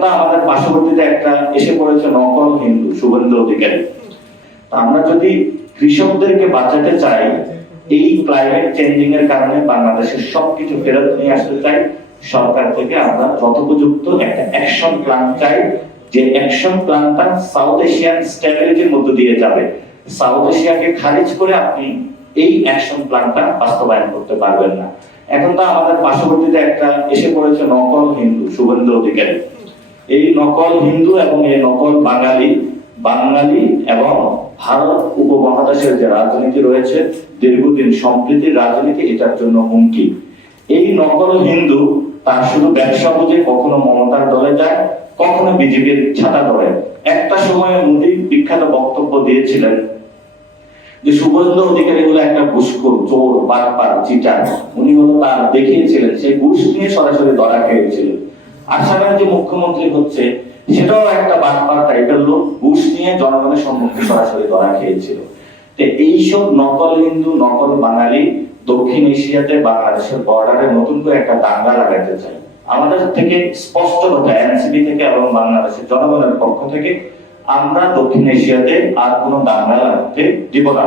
তো আমাদের পার্শ্ববর্তীতে একটা এসে পড়েছে নকল হিন্দু শুভেন্দু অধিকারী। আমরা যদি কৃষকদেরকে বাঁচাতে চাই, এই ক্লাইমেট চেঞ্জিং এর কারণে বাংলাদেশের সবকিছু ফেরত নিয়ে আসতে চাই, সরকার থেকে আমরা যথোপযুক্ত একটা অ্যাকশন প্ল্যান চাই, যে অ্যাকশন প্ল্যানটা সাউথ এশিয়ান স্ট্র্যাটেজির মধ্য দিয়ে যাবে। সাউথ এশিয়াকে খারিজ করে আপনি এই অ্যাকশন প্ল্যানটা বাস্তবায়ন করতে পারবেন না। এখন তো আমাদের পার্শ্ববর্তীতে একটা এসে পড়েছে নকল হিন্দু শুভেন্দু অধিকারী। এই নকল হিন্দু এবং এই নকল বাঙালি এবং ভারত উপমহাদেশের যে রাজনীতি রয়েছে, দীর্ঘদিন সম্প্রীতির রাজনীতি, এটার জন্য হুমকি। এই নকল হিন্দু তার শুধু ব্যবসা বুঝে কখনো মমতার দলে যায়, কখনো বিজেপির ছাতা ধরে। একটা সময়ে মোদী বিখ্যাত বক্তব্য দিয়েছিলেন যে শুভেন্দু অধিকারী হলো একটা ঘুষখোর, চোর, বাটপার, চিটার। উনি হলো তার দেখিয়েছিলেন, সেই ঘুষ নিয়ে সরাসরি ধরা খেয়েছিলেন। আসামের যে মুখ্যমন্ত্রী হচ্ছে সেটাও একটা বাটপার টাইপের লোক, ঘুষ নিয়ে জনগণের সম্মুখে সরাসরি ধরা খেয়েছিল। তো এইসব নকল হিন্দু, নকল বাঙালি দক্ষিণ এশিয়াতে বাংলাদেশের বর্ডারে নতুন করে একটা দাঙ্গা লাগাতে চাই। আমাদের থেকে স্পষ্ট কথা, এনসিপি থেকে এবং বাংলাদেশের জনগণের পক্ষ থেকে, আমরা দক্ষিণ এশিয়াতে আর কোনো দাঙ্গা লাগাতে দিব না।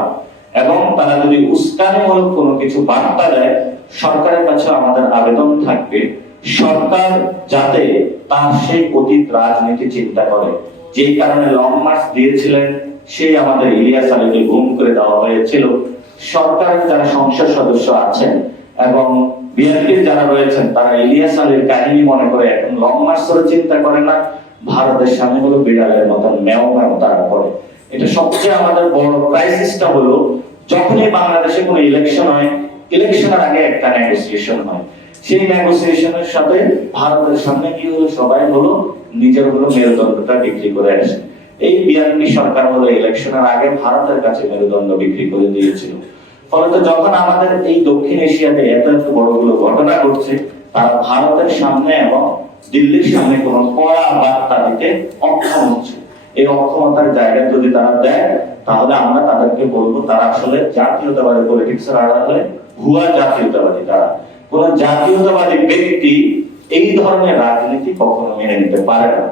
এবং তারা যদি উস্কানিমূলক কোনো কিছু বার্তা দেয়, সরকারের কাছে আমাদের আবেদন থাকবে, সরকার যাতে তার সেই অতীত রাজনীতি চিন্তা করে। যে কারণে লং মার্চ দিয়েছিলেন, সেই আমাদের ইলিয়াস আলীকে গুম করে দেওয়া হয়েছিল। সরকারের যারা সংসদ সদস্য আছেন এবং বিএনপির যারা রয়েছেন, তারা ইলিয়াস আলীর কাহিনী মনে করে এখন লং মার্চ করে চিন্তা করে না, ভারতের সামনে হলো বিড়ালের মতন ম্যাও ম্যাও তারা করে। এটা সবচেয়ে আমাদের বড় ক্রাইসিসটা হলো, যখনই বাংলাদেশে কোনো ইলেকশন হয়, ইলেকশনের আগে একটা নেগোসিয়েশন হয়। সেই নেগোসিয়েশনের সাথে ভারতের সামনে কি হলো, সবাই হলো নিজের হলো মেরুদণ্ডটা বিক্রি করে আসে। এই বিএনপি সরকার হলো ইলেকশনের আগে ভারতের কাছে মেরুদণ্ড বিক্রি করে দিয়েছিল। ফলত যখন আমাদের এই দক্ষিণ এশিয়াতে এত এত বড়গুলো ঘটনা ঘটছে, তারা ভারতের সামনে এবং দিল্লির সামনে কোন কড়া বার্তা দিতে অক্ষম হচ্ছে। এই অক্ষমতার জায়গা যদি তারা দেয়, তাহলে আমরা তাদেরকে বলবো তারা আসলে জাতীয়তাবাদী পলিটিক্সের আড়ালে ভুয়া জাতীয়তাবাদী। তারা কোন জাতীয়তাবাদী ব্যক্তি এই ধরনের রাজনীতি কখনো মেনে নিতে পারে না।